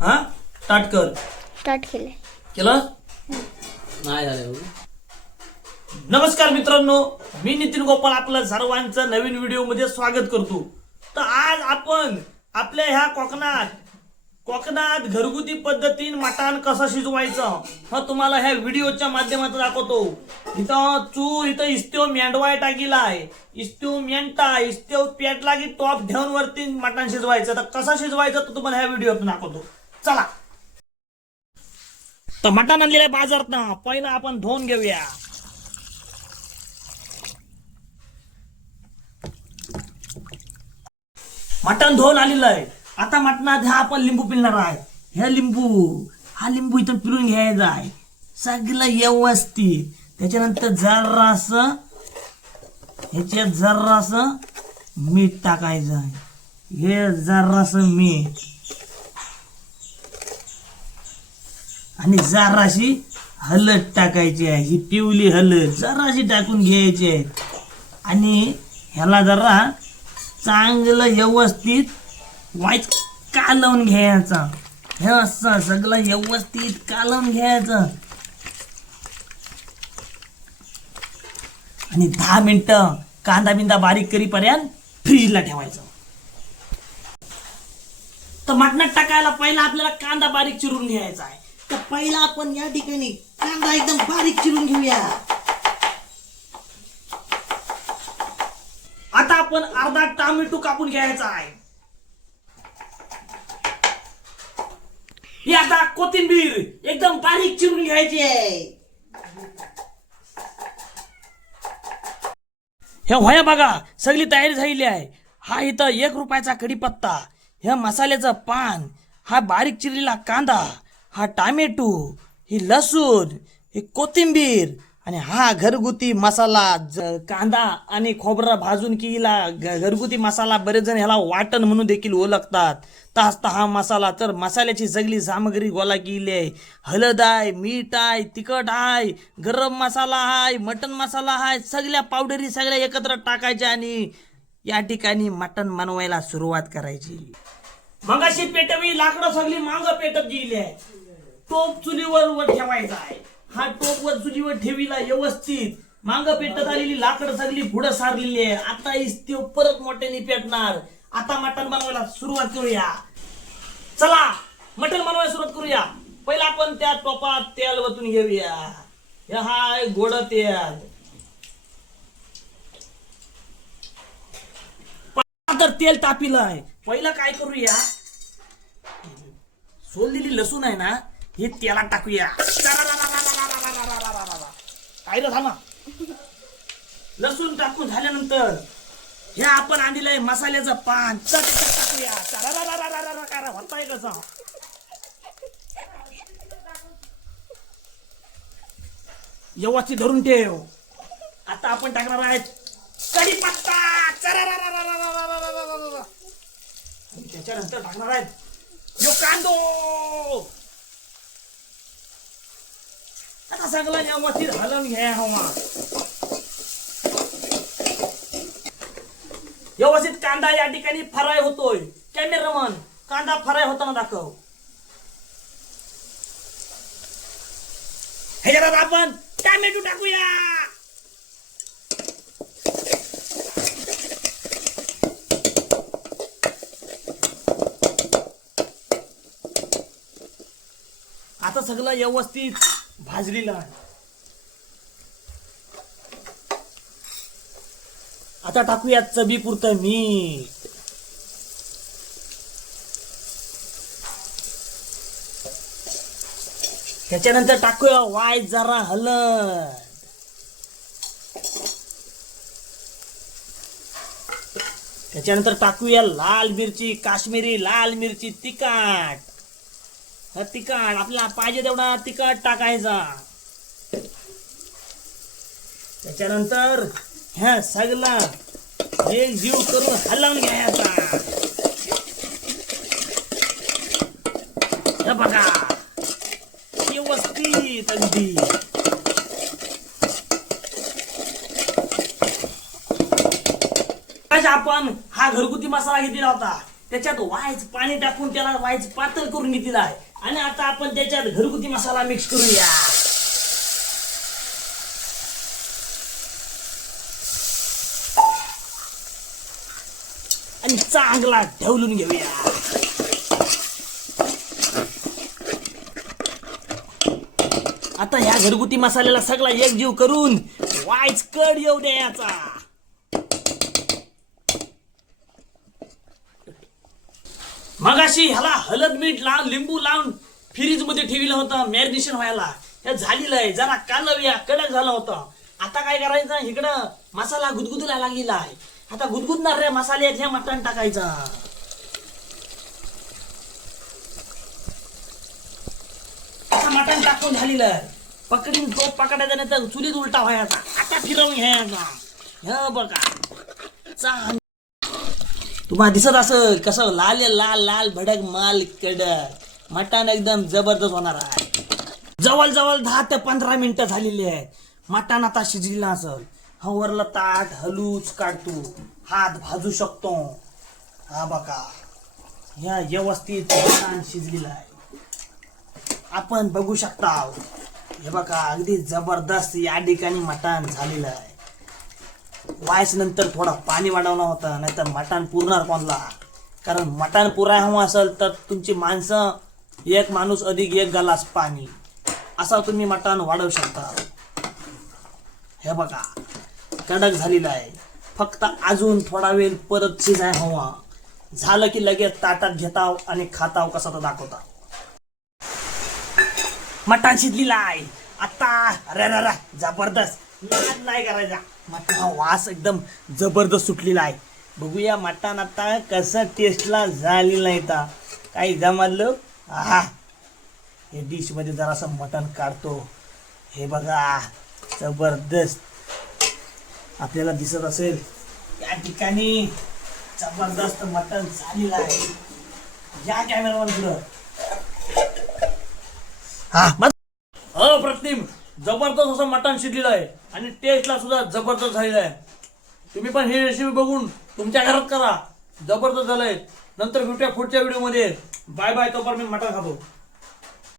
हा? स्टार्ट कर. स्टार्ट केले केलं? नाही झालं नमस्कार मित्रांनो मी नितीन गोपाल आपलं सर्वांचं नवीन व्हिडिओमध्ये स्वागत करतो. तर आज आपण आपल्या ह्या कोकणात कोकणात घरगुती पद्धतीन मटण कसं शिजवायचं हा तुम्हाला ह्या व्हिडिओच्या माध्यमातून दाखवतो. इथं चू इथं इस्त्यो मेंढवाय टाकीलाय इस्त्यो मेंटा इस्त्यो पेटला की टॉप ठेवून वरती मटण शिजवायचं. तर कसं शिजवायचं तर तुम्हाला ह्या व्हिडिओतून दाखवतो. चला. तर मटण आणलेलं बाजारात ना पहिला आपण धुवून घेऊया. मटण धुवून आलेलं आहे. आता मटणात हा आपण लिंबू पिळणार आहे. ह्या लिंबू हा लिंबू इथं पिळून घ्यायचा आहे. सगळं व्यवस्थित. त्याच्यानंतर जरास ह्याच्यात जरास मीठ टाकायचं आहे. हे जरास मीठ. आणि जराशी हलद टाकायची आहे. ही पिवली हलद जराशी टाकून घ्यायची आहे. आणि ह्याला जरा चांगलं व्यवस्थित वाईट कालवून घ्यायचा? हे असं सगळं व्यवस्थित कालवून घ्यायचं? आणि दहा मिनटं कांदा बिंदा बारीक करीपर्यंत फ्रीजला ठेवायचं. तर मटणात टाकायला पहिला आपल्याला कांदा बारीक चिरून घ्यायचा आहे. तर पहिला आपण या ठिकाणी कांदा एकदम बारीक चिरून घेऊया. आता आपण अर्धा टामॅटो कापून घ्यायचा आहे. ही आता कोथिंबीर एकदम बारीक चिरून घ्यायची आहे. ह्या वया बघा सगळी तयारी झालेली आहे. हा इथं एक रुपयाचा कढीपत्ता ह्या मसाल्याचं पान हा बारीक चिरलेला कांदा हा टामॅटो ही लसूण ही कोथिंबीर आणि हा घरगुती मसाला कांदा आणि खोबरा भाजून की घ- घरगुती मसाला बरेच जण ह्याला वाटण म्हणून देखील ओळखतात. तासता हा मसाला. तर मसाल्याची सगळी सामग्री गोला केली आहे. हळद आहे मीठ आहे तिखट आहे गरम मसाला आहे मटन मसाला आहे सगळ्या पावडरी सगळ्या एकत्र टाकायच्या आणि या ठिकाणी मटन बनवायला सुरुवात करायची. मगाशी पेटवी लाकडं सगळी मांग पेटत गेली आहे. टोप चुलीवर वर ठेवायचा आहे. हा टोप वर चुलीवर ठेवीला व्यवस्थित. मांग पेटत आलेली लाकड सगळी पुढं सारलेली आहे. आता इस्तीव परत मोठ्याने पेटणार. आता मटण बनवायला सुरुवात करूया. चला मटण बनवायला सुरुवात करूया. पहिला आपण त्या टोपात तेल वतून घेऊया. हे हाय गोड तेल. तर तेल तापिलं आहे पहिलं काय करूया? सोललेली लसूण आहे ना हे तेलात टाकूया. काय रे झालं लसूण टाकून झाल्यानंतर हे आपण आणलेलं मसाल्याचं पान. टाकूया. होताय येवाची धरून ठेव. आता आपण टाकणार आहेत कडी पत्ता त्याच्यानंतर टाकणार आहेत यो कांदो आता सगळं व्यवस्थित हलवून घ्या हो हवा व्यवस्थित कांदा या ठिकाणी फराय होतोय. कॅमेरामन कांदा फराय होताना दाखव. ह्याच्यात आपण टॅमेटो टाकूया. आता सगळं व्यवस्थित भाजलेला आहे. आता टाकूया चवीपुरतं मीठ. त्याच्यानंतर टाकूया वाय जरा हलद. त्याच्यानंतर टाकूया लाल मिरची काश्मीरी लाल मिरची तिखट. तिखट आपला पाहिजे तेवढा तिखट टाकायचा. त्याच्यानंतर ह्या सगळा एक जीव करून हलवून घ्यायचा. हे बघा व्यवस्थित अगदी. आपण हा घरगुती मसाला घेतलेला होता. त्याच्यात वायच पाणी टाकून त्याला वायच पातळ करून घेतलेला आहे. आणि आता आपण त्याच्यात घरगुती मसाला मिक्स करूया. आणि चांगला ढवलून घेऊया. आता ह्या घरगुती मसाल्याला सगळा एकजीव करून वायच कड येऊ द्यायचा मगाशी ह्याला हलद मीठ लावून लिंबू लावून फ्रीजमध्ये ठेवलं होतं मॅरिनेशन व्हायला. हे झालेलं आहे. जरा कालव्या कडक झालं होतं. आता काय करायचं? इकडं मसाला गुदगुदला लागलेला आहे. आता गुदगुदणाऱ्या मसाल्यात हे मटण टाकायचं. आता मटण टाकून झालेलं आहे. पकडीन तो पकडायचा नाही तर चुलीत उलटा व्हायचा. आता फिरवून घ्यायचा. हे बघा. चांग तुम्हाला दिसत असं कसं लाल लाल लाल भडक माल कडक. मटण एकदम जबरदस्त होणार आहे. जवळ जवळ दहा ते पंधरा मिनिटं झालेली आहेत. मटण आता शिजलेलं असेल. हवरला ताट हलूच काढतो. हात भाजू शकतो. हा बघा. ह्या व्यवस्थित मटण शिजलेलं आहे. आपण बघू शकता. हे बघा अगदी जबरदस्त या ठिकाणी मटण झालेलं आहे. वायस नंतर थोडा पाणी वाढवणं होतं नाहीतर मटण पुरणार कोणला? कारण मटण पुराय हवं असेल तर तुमची माणसं एक माणूस अधिक एक गलास पाणी. असा तुम्ही मटण वाढवू शकता. हे बघा कडक झालेलं आहे. फक्त अजून थोडा वेळ परत शिजाय हवा. झालं की लगेच ताटात घेताव आणि खाताव कसा तो दाखवता. मटण शिजलेला आहे. आता अरे रा अरे, जबरदस्त. नाद नाही करायचा. मटण वास एकदम जबरदस्त सुटलेला आहे. बघूया मटण आता कसं टेस्टला झालेला आहे आता काही जमलं आहा. हे डिशमध्ये जरासं मटण काढतो. हे बघा जबरदस्त. आपल्याला दिसत असेल या ठिकाणी जबरदस्त मटण झालेलं आहे. या कॅमेरावर पुढं. हा. अप्रतिम जबरदस्त असं मटण शिजलेलं आहे. आणि टेस्टला सुद्धा जबरदस्त झालेलं आहे. तुम्ही पण ही रेसिपी बघून तुमच्या घरात करा. जबरदस्त झालंय. नंतर भेटूया पुढच्या व्हिडिओमध्ये बाय बाय तोपर्यंत मी मटण खातो.